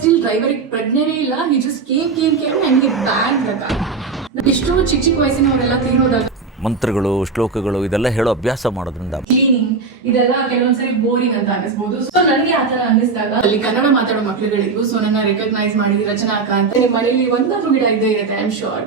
Still ಡ್ರೈವರಿಗೆ ಪ್ರಜ್ಞೆನೇ ಇಲ್ಲ. He just came and he bang the car. ಎಷ್ಟೋ ಚಿಕ್ಕ ವಯಸ್ಸಿನವರೆಲ್ಲ ತೀರೋದಾಗ ಮಂತ್ರಗಳು, ಶ್ಲೋಕಗಳು ಇದೆಲ್ಲ ಹೇಳೋ ಅಭ್ಯಾಸ ಮಾಡೋದ್ರಿಂದ ಕ್ಲೀನಿಂಗ್ ಇದೆಲ್ಲ ಕೆಲವೊಂದ್ಸರಿ ಬೋರಿಂಗ್ ಅಂತ ಅನಿಸ್ಬೋದು. ಸೊ ನನಗೆ ಆತರ ಅನ್ನಿಸ್ದಾಗ ಅಲ್ಲಿ ಕನ್ನಡ ಮಾತಾಡೋ ಮಕ್ಳುಗಳಿಗೂ ಸೊ ನನ್ನ ರೆಕಗ್ನೈಸ್ ಮಾಡಿ ರಚನಾ ಅಕ್ಕ ಅಂತ ನಿಮ್ಮ ಮನೇಲಿ ಒಂದಾದ್ರೂ ಗಿಡ ಇದ್ದೇ ಇರುತ್ತೆ. I am sure.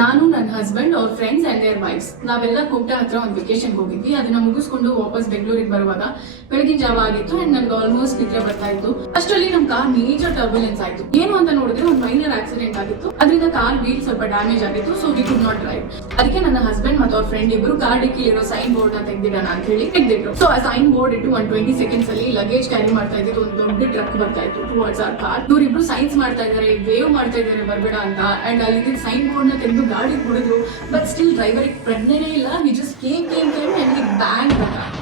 ನಾನು, ನನ್ನ ಹಸ್ಬೆಂಡ್, ಅವ್ರ ಫ್ರೆಂಡ್ಸ್ ಅಂಡ್ ದೇರ್ ವೈಫ್ಸ್ ನಾವೆಲ್ಲ ಕುಮಟಾ ಹತ್ರ ಒಂದು ವೆಕೇಶನ್ ಹೋಗಿದ್ವಿ. ಅದನ್ನ ಮುಗಿಸ್ಕೊಂಡು ವಾಪಸ್ ಬೆಂಗಳೂರಿಗೆ ಬರುವಾಗ ಬೆಳಗಿನ ಜಾವ ಆಗಿತ್ತು ಅಂಡ್ ನನ್ಗೆ ಆಲ್ಮೋಸ್ಟ್ ನಿದ್ರೆ ಬರ್ತಾ ಇತ್ತು. ಅಷ್ಟರಲ್ಲಿ ನಮ್ ಕಾರ್ ಮೇಜರ್ ಟರ್ಬುಲೆನ್ಸ್ ಆಯ್ತು. ಏನು ಅಂತ ನೋಡಿದ್ರೆ ಒಂದು ಮೈನರ್ ಆಕ್ಸಿಡೆಂಟ್ ಆಗಿತ್ತು. ಅದರಿಂದ ಕಾರ್ ವೀಲ್ ಸ್ವಲ್ಪ ಡ್ಯಾಮೇಜ್ ಆಗಿತ್ತು. So we could not drive. ಅದಕ್ಕೆ ನನ್ನ ಹಸ್ಬೆಂಡ್ ಮತ್ತು ಅವ್ರ ಫ್ರೆಂಡ್ ಇಬ್ರು ಕಾರ್ ಡಿಕ್ಕಿಲಿರೋ ಸೈನ್ ಬೋರ್ಡ್ ನ ತೆಗೆದಿಡೋಣ ಅಂತ ಹೇಳಿ ತೆಗೆದಿಟ್ರು. ಸೊ ಆ ಸೈನ್ ಬೋರ್ಡ್ ಇಟ್ಟು 120 ಸೆಕೆಂಡ್ಸ್ ಅಲ್ಲಿ ಲಗೇಜ್ ಕ್ಯಾರಿ ಮಾಡ್ತಾ ಇದ್ದು ಒಂದು ದೊಡ್ಡ ಟ್ರಕ್ ಬರ್ತಾ ಇತ್ತು ಟುವರ್ಡ್ಸ್ ಅವರ್ ಕಾರ್. ಇವರಿಬ್ರು ಸೈನ್ಸ್ ಮಾಡ್ತಾ ಇದಾರೆ, ವೇವ್ ಮಾಡ್ತಾ ಇದಾರೆ ಬರ್ಬೇಡ ಅಂತ. ಅಂಡ್ ಅಲ್ಲಿ ಸೈನ್ ಬೋರ್ಡ್ ನ ತೆಗೆದು ಗಾಡಿ ಕುಡಿದ್ರು. ಬಟ್ ಸ್ಟಿಲ್ ಡ್ರೈವರಿಗೆ ಪ್ರಜ್ಞೆನೇ ಇಲ್ಲ. He just came and he bang the car.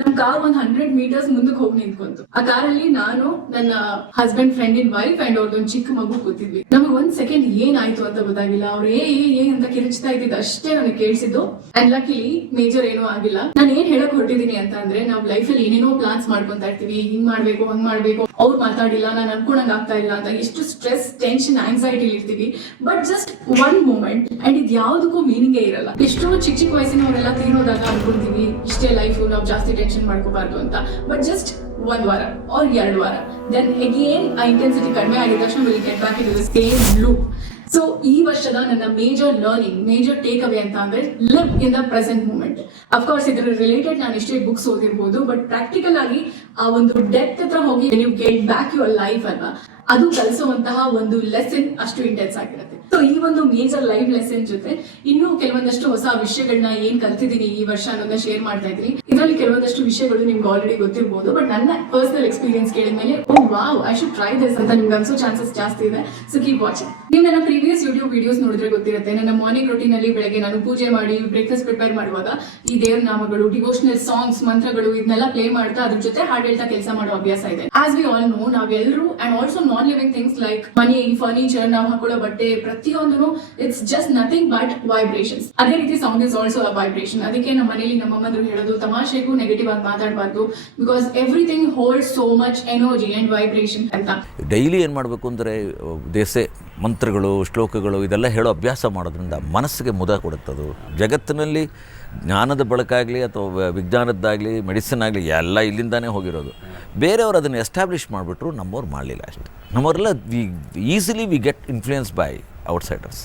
ನಮ್ ಕಾರ್ 100 ಮೀಟರ್ಸ್ ಮುಂದಕ್ಕೆ ಹೋಗಿ ನಿಂತ್ಕೊಂತು. ಆ ಕಾರಲ್ಲಿ ನಾನು, ನನ್ನ husband, friend in wife and ಅವ್ರದೊಂದು ಚಿಕ್ಕ ಮಗು ಕೂತಿದ್ವಿ. ನಮಗೆ 1 ಸೆಕೆಂಡ್ ಏನಾಯ್ತು ಅಂತ ಗೊತ್ತಾಗಿಲ್ಲ. ಅವ್ರು ಏ ಅಂತ ಕಿರಿಚ್ತಾ ಇದ್ದಿದ್ದು ಅಷ್ಟೇ ನನಗೆ ಕೇಳಿಸಿದ್ದು. ಅಂಡ್ ಲಕಿಲಿ ಮೇಜರ್ ಏನೂ ಆಗಿಲ್ಲ. ನಾನು ಏನ್ ಹೇಳಕ್ ಹೊರಟಿದೀನಿ ಅಂತ ಅಂದ್ರೆ, ನಾವು ಲೈಫ್ ಅಲ್ಲಿ ಏನೇನೋ ಪ್ಲಾನ್ಸ್ ಮಾಡ್ಕೊಂತಾ ಇರ್ತೀವಿ. ಹಿಂಗ್ ಮಾಡ್ಬೇಕು, ಹಂಗ್ ಮಾಡ್ಬೇಕು, ಅವ್ರು ಮಾತಾಡಿಲ್ಲ, ನಾನು ಅನ್ಕೊಂಡಂಗ್ ಆಗ್ತಾ ಇಲ್ಲ ಅಂತ ಎಷ್ಟು ಸ್ಟ್ರೆಸ್, ಟೆನ್ಷನ್, ಆಂಗ್ಸೈಟಿ ಇರ್ತೀವಿ. But just one moment and ಇದು ಯಾವ್ದಕ್ಕೂ ಮೀನಿಂಗೇ ಇರಲ್ಲ. ಎಷ್ಟೋ ಚಿಕ್ಕ ವಯಸ್ಸಿನವರೆಲ್ಲ ತೀರೋದಾಗ ಅನ್ಕೊಂತೀವಿ ಇಷ್ಟೇ ಲೈಫ್, ನಾವು ಜಾಸ್ತಿ ಟೆನ್ಷನ್ ಮಾಡ್ಕೋಬಾರ್ದು ಅಂತ. ಬಟ್ ಜಸ್ಟ್ 1 ವಾರ or 2 ವಾರ, ದೆನ್ ಅಗೇನ್ ಆ ಇಂಟೆನ್ಸಿಟಿ ಕಡಿಮೆ ಆಗಿದ ತಕ್ಷಣ will get back in the same loop. So ಈ ವರ್ಷದ ನನ್ನ major learning, major take away ಅಂತ ಅಂದ್ರೆ live in the present moment. Of course ಇದ್ರ ರಿಲೇಟೆಡ್ ನಾನು ಎಷ್ಟೇ ಬುಕ್ಸ್ ಓದಿರ್ಬೋದು, ಬಟ್ ಪ್ರಾಕ್ಟಿಕಲ್ ಆಗಿ ಆ ಒಂದು ಡೆಪ್ತ್ ಹತ್ರ ಹೋಗಿ ನೀವು ಗೆಟ್ ಬ್ಯಾಕ್ ಯುವರ್ ಲೈಫ್ ಅಲ್ವಾ, ಅದು ಕಲಿಸುವಂತಹ ಒಂದು ಲೆಸನ್ ಅಷ್ಟು ಇಂಟೆನ್ಸ್ ಆಗಿರುತ್ತೆ. ಸೊ ಈ ಒಂದು ಮೇಜರ್ ಲೈಫ್ ಲೆಸನ್ ಜೊತೆ ಇನ್ನೂ ಕೆಲವೊಂದಷ್ಟು ಹೊಸ ವಿಷಯಗಳನ್ನ ಏನ್ ಕಲ್ತಿದ್ದೀನಿ ಈ ವರ್ಷ ಅನ್ನೋದನ್ನ ಶೇರ್ ಮಾಡ್ತಾ ಇದ್ದೀನಿ. ಇದರಲ್ಲಿ ಕೆಲವೊಂದಷ್ಟು ವಿಷಯಗಳು ನಿಮ್ಗೆ ಆಲ್ರೆಡಿ ಗೊತ್ತಿರಬಹುದು, ಬಟ್ ನನ್ನ ಪರ್ಸನಲ್ ಎಕ್ಸ್ಪೀರಿಯನ್ಸ್ ಕೇಳಿದ್ಮೇಲೆ oh wow, I should try this ಅಂತ ನಿಮ್ಗೆ ಅನ್ಸೋ ಚಾನ್ಸಸ್ ಜಾಸ್ತಿ ಇದೆ. So keep watching. ನೀವು ನನ್ನ ಪ್ರೀವಿಯಸ್ ಯೂಟ್ಯೂಬ್ ವಿಡಿಯೋಸ್ ನೋಡಿದ್ರೆ ಗೊತ್ತಿರುತ್ತೆ. ನನ್ನ ಮಾರ್ನಿಂಗ್ ರೊಟೀನ್ ಅಲ್ಲಿ ಬೆಳಗ್ಗೆ ನಾನು ಪೂಜೆ ಮಾಡಿ ಬ್ರೇಕ್ಫಾಸ್ಟ್ ಪ್ರಿಪೇರ್ ಮಾಡುವಾಗ ಈ ದೇವ್ರ ನಾಮಗಳು, ಡಿವೋಷನಲ್ ಸಾಂಗ್ಸ್, ಮಂತ್ರಗಳು ಇದನ್ನೆಲ್ಲ ಪ್ಲೇ ಮಾಡ್ತಾ ಅದ್ರ ಜೊತೆ ಹಾಡು ಹೇಳ್ತಾ ಕೆಲಸ ಮಾಡೋ ಅಭ್ಯಾಸ ಇದೆ. ಆಸ್ ವಿ ಆಲ್ ನೋ, ನಾವೆಲ್ಲರೂ and also non living things like money, furniture, ನಾವು ಹಾಕೊಳ್ಳೋ ಬಟ್ಟೆ ಪ್ರತಿಯೊಂದು it's just nothing but vibrations. ಅದೇ ರೀತಿ song is also a vibration. ಅದಕ್ಕೆ ನಮ್ಮ ಮನೇಲಿ ನಮ್ಮ ಅಮ್ಮಂದ್ರು ಹೇಳೋದು, ತಮಾಷೆಗೂ ನೆಗೆಟಿವ್ ಆಗಿ ಮಾತಾಡಬಾರ್ದು, because everything holds so much energy and vibration ಅಂತ. ಡೈಲಿ ಏನು ಮಾಡಬೇಕು ಅಂದರೆ ದೇಸೆ ಮಂತ್ರಗಳು, ಶ್ಲೋಕಗಳು ಇದೆಲ್ಲ ಹೇಳೋ ಅಭ್ಯಾಸ ಮಾಡೋದ್ರಿಂದ ಮನಸ್ಸಿಗೆ ಮುದ ಕೊಡುತ್ತದು. ಜಗತ್ತಿನಲ್ಲಿ ಜ್ಞಾನದ ಬಳಕಾಗಲಿ ಅಥವಾ ವಿಜ್ಞಾನದ್ದಾಗಲಿ ಮೆಡಿಸಿನ್ ಆಗಲಿ ಎಲ್ಲ ಇಲ್ಲಿಂದಾನೇ ಹೋಗಿರೋದು. ಬೇರೆಯವರು ಅದನ್ನು ಎಸ್ಟಾಬ್ಲಿಷ್ ಮಾಡಿಬಿಟ್ರು, ನಮ್ಮವ್ರು ಮಾಡಲಿಲ್ಲ ಅಷ್ಟೇ. ನಮ್ಮವರೆಲ್ಲ easily we get influence by outsiders.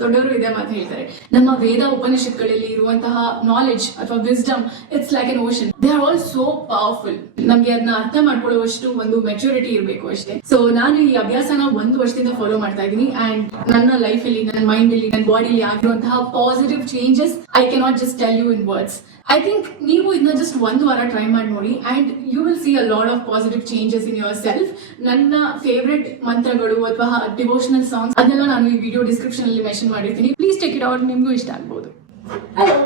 ದೊಡ್ಡವರು ಇದೇ ಮಾತು ಹೇಳ್ತಾರೆ, ನಮ್ಮ ವೇದ ಉಪನಿಷತ್ಗಳಲ್ಲಿ ಇರುವಂತಹ ನಾಲೆಡ್ಜ್ ಅಥವಾ wisdom, it's like an ocean. They are all so powerful. ನಮ್ಗೆ ಅದನ್ನ ಅರ್ಥ ಮಾಡ್ಕೊಳ್ಳುವಷ್ಟು ಒಂದು ಮೆಚುರಿಟಿ ಇರಬೇಕು ಅಷ್ಟೇ. ಸೊ ನಾನು ಈ ಅಭ್ಯಾಸನ 1 ವರ್ಷದಿಂದ ಫಾಲೋ ಮಾಡ್ತಾ ಇದ್ದೀನಿ. ಅಂಡ್ ನನ್ನ ಲೈಫ್ ಅಲ್ಲಿ, ನನ್ನ ಮೈಂಡ್ ಅಲ್ಲಿ, ನನ್ನ ಬಾಡಿಲಿ ಆಗಿರುವಂತಹ positive changes I cannot just tell you in words. I think ನೀವು ಇದನ್ನ ಜಸ್ಟ್ 1 ವಾರ ಟ್ರೈ ಮಾಡಿ ನೋಡಿ and you will see a lot of positive changes in yourself. ನನ್ನ ಫೇವ್ರೆಟ್ ಮಂತ್ರಗಳು ಅಥವಾ ಡಿವೋಷನಲ್ ಸಾಂಗ್ಸ್ ಅದನ್ನೆಲ್ಲ ನಾನು ಈ ವಿಡಿಯೋ ಡಿಸ್ಕ್ರಿಪ್ಷನ್ ಅಲ್ಲಿ ಮೆನ್ಷನ್ ಮಾಡಿರ್ತೀನಿ. ಪ್ಲೀಸ್ ಟೇಕ್ ಇಟ್ ಔಟ್, ನಿಮ್ಗೂ ಇಷ್ಟ ಆಗ್ಬೋದು. Hello,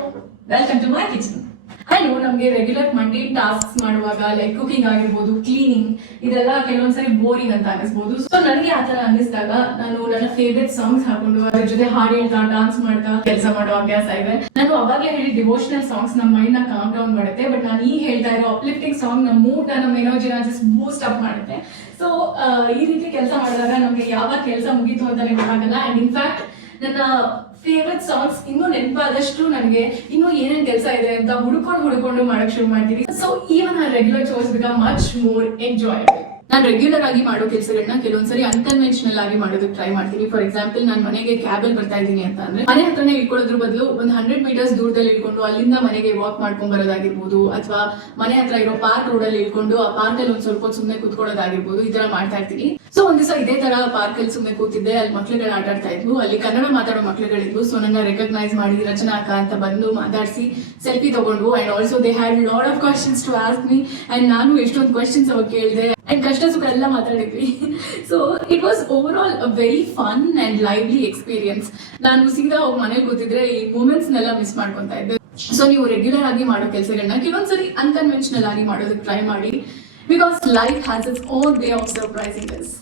welcome to my kitchen. Hello, ನಮ್ಗೆ ರೆಗ್ಯುಲರ್ ಮಂಡೇ ಟಾಸ್ಕ್ ಮಾಡುವಾಗ ಲೈಕ್ ಕುಕಿಂಗ್ ಆಗಿರ್ಬೋದು, ಕ್ಲೀನಿಂಗ್ ಇದೆಲ್ಲ ಕೆಲವೊಂದ್ಸರಿ ಬೋರಿಂಗ್ ಅಂತ ಅನಿಸ್ಬೋದು. ಸೊ ನನಗೆ ಆತರ ಅನ್ನಿಸ್ದಾಗ ನಾನು ನನ್ನ ಫೇವ್ರೆಟ್ ಸಾಂಗ್ಸ್ ಹಾಕೊಂಡು ಅದ್ರ ಜೊತೆ ಹಾಡು ಹೇಳ್ತಾ ಡಾನ್ಸ್ ಮಾಡ್ತಾ ಕೆಲಸ ಮಾಡೋ ಅಭ್ಯಾಸ ಇದೆ. ನಾನು ಅವಾಗಲೇ ಹೇಳಿ ಡಿವೋಷನಲ್ ಸಾಂಗ್ಸ್ ನಮ್ಮ ಮೈಂಡ್ ನ ಕಾಮ್ ಡೌನ್ ಮಾಡುತ್ತೆ. ಬಟ್ ನಾನು ಈಗ ಹೇಳ್ತಾ ಇರೋ ಅಪ್ಲಿಫ್ಟಿಂಗ್ ಸಾಂಗ್ ನಮ್ಮ ಮೂಡ್, ನಮ್ಮ ಎನರ್ಜಿನ ಜಸ್ಟ್ ಬೂಸ್ಟ್ ಅಪ್ ಮಾಡುತ್ತೆ. ಸೊ ಈ ರೀತಿ ಕೆಲಸ ಮಾಡಿದಾಗ ನಮ್ಗೆ ಯಾವಾಗ ಕೆಲಸ ಮುಗೀತು ಅಂತಾನೆ ಗೊತ್ತಾಗಲ್ಲ. ಅಂಡ್ ಇನ್ಫ್ಯಾಕ್ಟ್ ನನ್ನ ಫೇವ್ರೆಟ್ ಸಾಂಗ್ಸ್ ಇನ್ನೂ ನೆನಪಾದಷ್ಟು ನನಗೆ ಇನ್ನೂ ಏನೇನ್ ಕೆಲಸ ಇದೆ ಅಂತ ಹುಡುಕೊಂಡು ಮಾಡಕ್ ಶುರು ಮಾಡ್ತೀನಿ. So even a regular chores become much more enjoyable. ನಾನು ರೆಗ್ಯುಲರ್ ಆಗಿ ಮಾಡೋ ಕೆಲಸಗಳನ್ನ ಕೆಲವೊಂದ್ಸರಿ ಅನ್ಕನ್ವೆನ್ಷನಲ್ ಆಗಿ ಮಾಡೋದಕ್ಕೆ ಟ್ರೈ ಮಾಡ್ತೀನಿ. ಫಾರ್ ಎಕ್ಸಾಂಪಲ್, ನಾನು ಮನೆಗೆ ಕ್ಯಾಬಲ್ ಬರ್ತಾ ಇದ್ದೀನಿ ಅಂತ ಅಂದ್ರೆ ಮನೆ ಹತ್ರನೇ ಇಟ್ಕೊಳ್ಳೋದ್ರ ಬದಲು ಒಂದು 100 ಮೀಟರ್ಸ್ ದೂರದಲ್ಲಿ ಇಟ್ಕೊಂಡು ಅಲ್ಲಿಂದ ಮನೆಗೆ ವಾಕ್ ಮಾಡ್ಕೊಂಡ್ ಬರೋದಾಗಿರ್ಬೋದು, ಅಥವಾ ಮನೆ ಹತ್ರ ಇರೋ ಪಾರ್ಕ್ ರೋಡ್ ಅಲ್ಲಿ ಇಟ್ಕೊಂಡು ಆ ಪಾರ್ಕ್ ಅಲ್ಲಿ ಒಂದ್ ಸ್ವಲ್ಪ ಹೊತ್ತು ಸುಮ್ಮನೆ ಕೂತ್ಕೊಳ್ಳೋದಾಗಿರ್ಬೋದು, ಈ ತರ ಮಾಡ್ತಾ ಇರ್ತೀನಿ. ಸೊ ಒಂದ್ ದಿವಸ ಇದೇ ತರ ಪಾರ್ಕ್ ಅಲ್ಲಿ ಸುಮ್ಮನೆ ಕೂತಿದ್ದೆ. ಅಲ್ಲಿ ಮಕ್ಳುಗಳು ಆಟ ಆಡ್ತಾ ಇದ್ವು. ಅಲ್ಲಿ ಕನ್ನಡ ಮಾತಾಡೋ ಮಕ್ಳುಗಳಿದ್ವು. ಸೊ ನನ್ನ ರೆಕಗ್ನೈಸ್ ಮಾಡಿ ರಚನಾ ಅಕ್ಕ ಅಂತ ಬಂದು ಮಾತಾಡಿಸಿ ಸೆಲ್ಫಿ ತಗೊಂಡ್ವು. And also they had lot of questions to ask me. And ನಾನು ಎಷ್ಟೊಂದು ಕ್ವಶನ್ಸ್ ಅವಾಗ ಕೇಳಿದೆ ಅಂಡ್ ಕಷ್ಟ ಸುಖ ಎಲ್ಲ ಮಾತಾಡಿದ್ವಿ. So it was overall a very fun and lively experience. ನಾನು ಸೀದಾ ಹೋಗಿ ಮನೇಲಿ ಕೂತಿದ್ರೆ ಈ ಮೂಮೆಂಟ್ಸ್ ನೆಲ್ಲ ಮಿಸ್ ಮಾಡ್ಕೊಂತಾ ಇದ್ದೆ. ಸೊ ನೀವು ರೆಗ್ಯುಲರ್ ಆಗಿ ಮಾಡೋ ಕೆಲಸಗಳನ್ನ ಕೆಲವೊಂದ್ಸರಿ ಅನ್ಕನ್ವೆನ್ಷನಲ್ ಆಗಿ ಮಾಡೋದಕ್ಕೆ ಟ್ರೈ ಮಾಡಿ, because life has its own way of surprising us.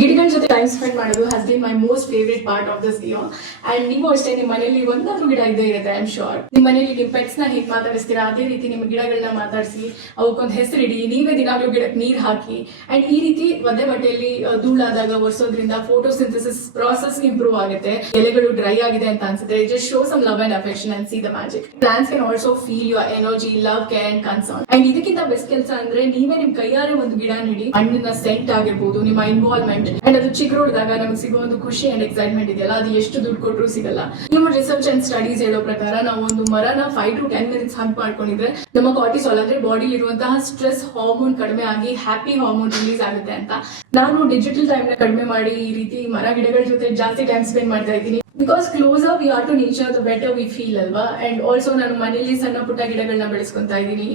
ಗಿಡಗಳ ಜೊತೆ ಟೈಮ್ ಸ್ಪೆಂಡ್ ಮಾಡೋದು has been my most favourite part of this year. And ನೀವು ಅಷ್ಟೇ ನಿಮ್ಮ ಮನೆಯಲ್ಲಿ ಒಂದಾದ್ರೂ ಗಿಡ ಇದ್ದೇ ಇರುತ್ತೆ. ಐ ಆಮ್ ಶೋರ್ ನಿಮ್ಮ ಮನೆಯಲ್ಲಿ ನಿಮ್ಮ ಪೆಟ್ಸ್ ನ ಹೇಗೆ ಮಾತಾಡಿಸ್ತೀರಾ ಅದೇ ರೀತಿ ನಿಮ್ಮ ಗಿಡಗಳನ್ನ ಮಾತಾಡಿಸಿ ಅವಕ್ಕೊಂದು ಹೆಸರಿಡಿ, ನೀವೇ ದಿನಾಗ್ಲೂ ಗಿಡಕ್ಕೆ ನೀರು ಹಾಕಿ. ಅಂಡ್ ಈ ರೀತಿ ಒದ್ದೆ ಬಟ್ಟೆಯಲ್ಲಿ ಧೂಳಾದಾಗ ಒರೆಸೋದ್ರಿಂದ ಫೋಟೋಸಿಂಥಸಿಸ್ ಪ್ರಾಸೆಸ್ ಇಂಪ್ರೂವ್ ಆಗುತ್ತೆ. ಎಲೆಗಳು ಡ್ರೈ ಆಗಿದೆ ಅಂತ ಅನ್ಸುತ್ತೆ, just show some love and affection and see the magic. Plants can also feel your energy, love, care and concern. And ಇದಕ್ಕಿಂತ ಬೆಸ್ಟ್ ಕೆಲಸ ಅಂದ್ರೆ ನೀವೇ ನಿಮ್ ಕೈಯಾರೆ ಒಂದು ಗಿಡ ನೆಡಿ, ಹಣ್ಣಿನ ಸೆಂಟ್ ಆಗಿರ್ಬೋದು, ನಿಮ್ಮ ಇನ್ವಾಲ್ವ್ಮೆಂಟ್ ಅಂಡ್ ಅದು ಚಿಗುರೊಡೆದಾಗ ನಮಗೆ ಸಿಗೋ ಒಂದು ಖುಷಿ ಅಂಡ್ ಎಕ್ಸೈಟ್ಮೆಂಟ್ ಇದೆಯಲ್ಲ, ಅದು ಎಷ್ಟು ದುಡ್ಡು ಕೊಟ್ಟರು ಸಿಗಲ್ಲ. ನಿಮ್ಮ ರಿಸರ್ಚ್ ಅಂಡ್ ಸ್ಟಡೀಸ್ ಹೇಳೋ ಪ್ರಕಾರ ನಾವು ಒಂದು ಮರನ 5 to 10 minutes ಹಂಟ್ ಮಾಡ್ಕೊಂಡಿದ್ರೆ ನಮ್ಮ ಕಾರ್ಟಿಸಾಲ್ ಅಂದ್ರೆ ಬಾಡಿ ಇರುವಂತಹ ಸ್ಟ್ರೆಸ್ ಹಾರ್ಮೋನ್ ಕಡಿಮೆ ಆಗಿ ಹ್ಯಾಪಿ ಹಾರ್ಮೋನ್ ರಿಲೀಸ್ ಆಗುತ್ತೆ ಅಂತ. ನಾನು ಡಿಜಿಟಲ್ ಟೈಮ್ ನ ಕಡಿಮೆ ಮಾಡಿ ಈ ರೀತಿ ಮರ ಗಿಡಗಳ ಜೊತೆ ಜಾಸ್ತಿ ಟೈಮ್ ಸ್ಪೆಂಡ್ ಮಾಡ್ತಾ ಇದ್ದೀನಿ. Because closer we are to nature the better we feel ಅಲ್ವಾ. ಅಂಡ್ ಆಲ್ಸೋ ನಾನು ಮನೆಯಲ್ಲಿ ಸಣ್ಣ ಪುಟ್ಟ ಗಿಡಗಳನ್ನ ಬೆಳೆಸ್ಕೊಂತಾ ಇದ್ದೀನಿ.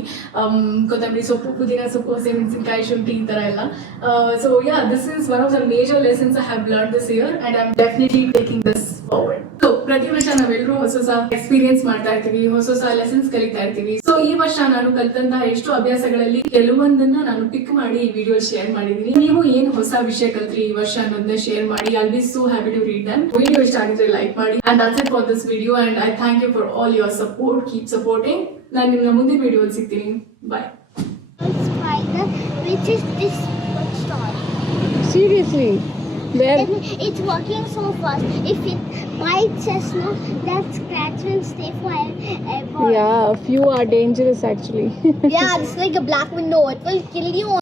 ಕೊತ್ತಂಬರಿ ಸೊಪ್ಪು, ಪುದೀನ ಸೊಪ್ಪು, ಮೆಣಸಿನಕಾಯಿ, ಶುಂಠಿ ಈ ತರ ಎಲ್ಲ. So yeah, this is one of the major lessons I have learn this year and I am definitely taking this forward. So ಪ್ರತಿ ವರ್ಷ ನಾವೆಲ್ಲರೂ ಹೊಸ ಎಕ್ಸ್ಪೀರಿಯನ್ಸ್ ಮಾಡ್ತಾ ಇರ್ತೀವಿ, ಹೊಸ ಲೆಸನ್ಸ್ ಕಲಿತಾ ಇರ್ತೀವಿ. ಸೊ ಈ ವರ್ಷ ನಾನು ಕಲಿತಂತಹ ಎಷ್ಟು ಅಭ್ಯಾಸಗಳಲ್ಲಿ ಕೆಲವೊಂದನ್ನ ನಾನು ಪಿಕ್ ಮಾಡಿ ಈ ವಿಡಿಯೋ ಶೇರ್ ಮಾಡಿದೀನಿ. ನೀವು ಏನು ಹೊಸ ವಿಷಯ ಕಲ್ತ್ರಿ ಈ ವರ್ಷ ಅನ್ನೋದನ್ನ ಶೇರ್ ಮಾಡಿ. I will be so happy to read them. Video ಇಷ್ಟ ಆಗಿದ್ರೆ ಲೈಕ್ ಮಾಡಿ. And that's it for this video and I thank you for all your support. Keep supporting. ನಾನು ನಿಮ್ನ ಮುಂದಿನ ವಿಡಿಯೋದಲ್ಲಿ ಸಿಗ್ತೀನಿ. ಬಾಯ್. Spider, which is this star. Seriously? Where? It's working so fast. If it bites us, no, that scratch will stay forever. Yeah, few are dangerous actually. Yeah, it's like a black window. It will kill you.